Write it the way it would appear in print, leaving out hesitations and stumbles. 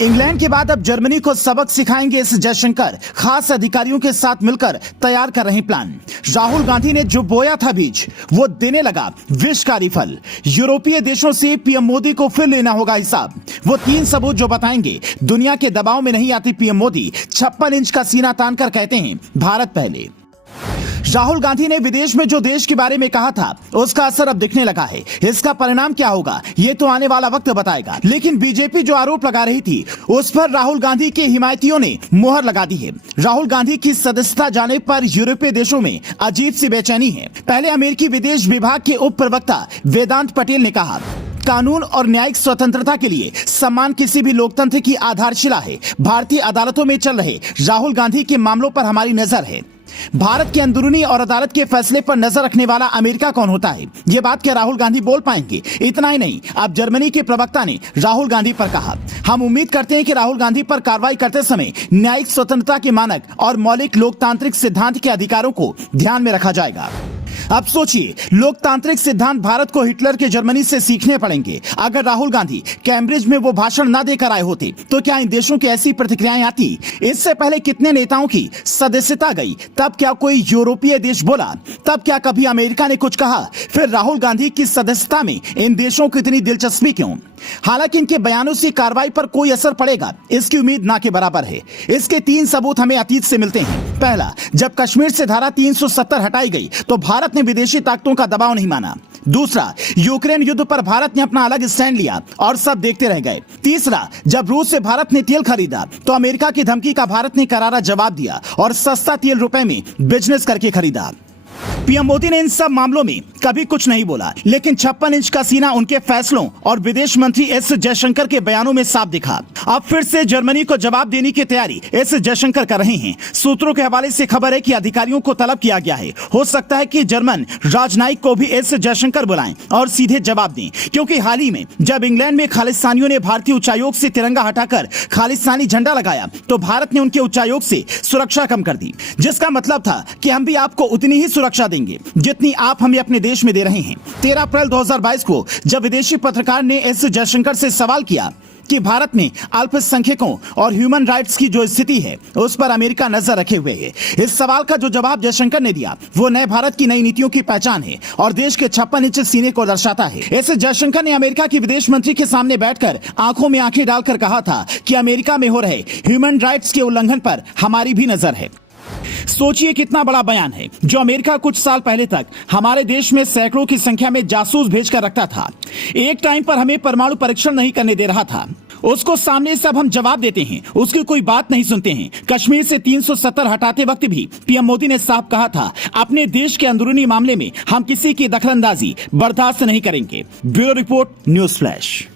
England के बाद अब जर्मनी को सबक सिखाएंगे एस जयशंकर, खास अधिकारियों के साथ मिलकर तैयार कर रहे प्लान। राहुल गांधी ने जो बोया था बीज, वो देने लगा विषकारी फल। यूरोपीय देशों से पीएम मोदी को फिर लेना होगा हिसाब। वो 3 सबूत जो बताएंगे, दुनिया के दबाव में नहीं आती पीएम मोदी। 56 इंच का सीना तानकर कहते हैं भारत पहले। राहुल गांधी ने विदेश में जो देश के बारे में कहा था, उसका असर अब दिखने लगा है। इसका परिणाम क्या होगा, ये तो आने वाला वक्त बताएगा। लेकिन बीजेपी जो आरोप लगा रही थी, उस पर राहुल गांधी के हिमायतियों ने मुहर लगा दी है। राहुल गांधी की सदस्यता जाने पर यूरोपीय देशों में अजीब सी बेचैनी है। पहले अमेरिकी विदेश विभाग के उप प्रवक्ता वेदांत पटेल ने कहा, कानून और न्यायिक स्वतंत्रता के लिए सम्मान किसी भी लोकतंत्र की आधारशिला है। भारतीय अदालतों में चल रहे राहुल गांधी के मामलों पर हमारी नजर है। भारत के अंदरूनी और अदालत के फैसले पर नजर रखने वाला अमेरिका कौन होता है, ये बात क्या राहुल गांधी बोल पाएंगे? इतना ही नहीं, अब जर्मनी के प्रवक्ता ने राहुल गांधी पर कहा, हम उम्मीद करते हैं कि राहुल गांधी पर कार्रवाई करते समय न्यायिक स्वतंत्रता के मानक और मौलिक लोकतांत्रिक सिद्धांत के अधिकारों को ध्यान में रखा जाएगा। अब सोचिए, लोकतांत्रिक सिद्धांत भारत को हिटलर के जर्मनी से सीखने पड़ेंगे। अगर राहुल गांधी कैम्ब्रिज में वो भाषण न देकर आए होते, तो क्या इन देशों की ऐसी प्रतिक्रियाएं आती? इससे पहले कितने नेताओं की सदस्यता गई, तब क्या कोई यूरोपीय देश बोला? तब क्या कभी अमेरिका ने कुछ कहा? फिर राहुल गांधी की सदस्यता में इन देशों की इतनी दिलचस्पी क्यों? हालांकि इनके बयानों से कार्रवाई पर कोई असर पड़ेगा, इसकी उम्मीद ना के बराबर है। इसके 3 सबूत हमें अतीत से मिलते हैं। पहला, जब कश्मीर से धारा 370 हटाई गई, तो भारत ने विदेशी ताकतों का दबाव नहीं माना। दूसरा, यूक्रेन युद्ध पर भारत ने अपना अलग स्टैंड लिया और सब देखते रह गए। तीसरा, जब रूस से भारत ने तेल खरीदा, तो अमेरिका की धमकी का भारत ने करारा जवाब दिया और सस्ता तेल रुपए में बिजनेस करके खरीदा। पीएम मोदी ने इन सब मामलों में कभी कुछ नहीं बोला, लेकिन 56 इंच का सीना उनके फैसलों और विदेश मंत्री एस जयशंकर के बयानों में साफ दिखा। अब फिर से जर्मनी को जवाब देने की तैयारी एस जयशंकर कर रहे हैं। सूत्रों के हवाले से खबर है कि अधिकारियों को तलब किया गया है। हो सकता है कि जर्मन राजनयिक को भी एस जयशंकर बुलाएं और सीधे जवाब दें, क्योंकि हाल ही में जब इंग्लैंड में खालिस्तानियों ने भारतीय उच्चायोग से तिरंगा हटाकर खालिस्तानी झंडा लगाया, तो भारत ने उनके उच्चायोग से सुरक्षा कम कर दी, जिसका मतलब था कि हम भी आपको उतनी ही सुरक्षा देंगे जितनी आप हमें अपने देश में दे रहे हैं। 13 अप्रैल 2022 को जब विदेशी पत्रकार ने एस जयशंकर से सवाल किया कि भारत में अल्पसंख्यकों और ह्यूमन राइट्स की जो स्थिति है, उस पर अमेरिका नजर रखे हुए है। इस सवाल का जो जवाब जयशंकर ने दिया, वो नए भारत की नई नीतियों की पहचान है और देश के 56 इंच सीने को दर्शाता है। एस जयशंकर ने अमेरिका की विदेश मंत्री के सामने बैठकर आंखों में आंखें डालकर कहा था कि अमेरिका में हो रहे ह्यूमन राइट्स के उल्लंघन पर हमारी भी नजर है। सोचिए कितना बड़ा बयान है, जो अमेरिका कुछ साल पहले तक हमारे देश में सैकड़ों की संख्या में जासूस भेजकर रखता था। एक टाइम पर हमें परमाणु परीक्षण नहीं करने दे रहा था, उसको सामने से अब हम जवाब देते हैं, उसकी कोई बात नहीं सुनते हैं। कश्मीर से 370 हटाते वक्त भी पीएम मोदी ने साफ कहा था, अपने देश के अंदरूनी मामले में हम किसी की दखलंदाजी बर्दाश्त नहीं करेंगे। Bureau report, news flash.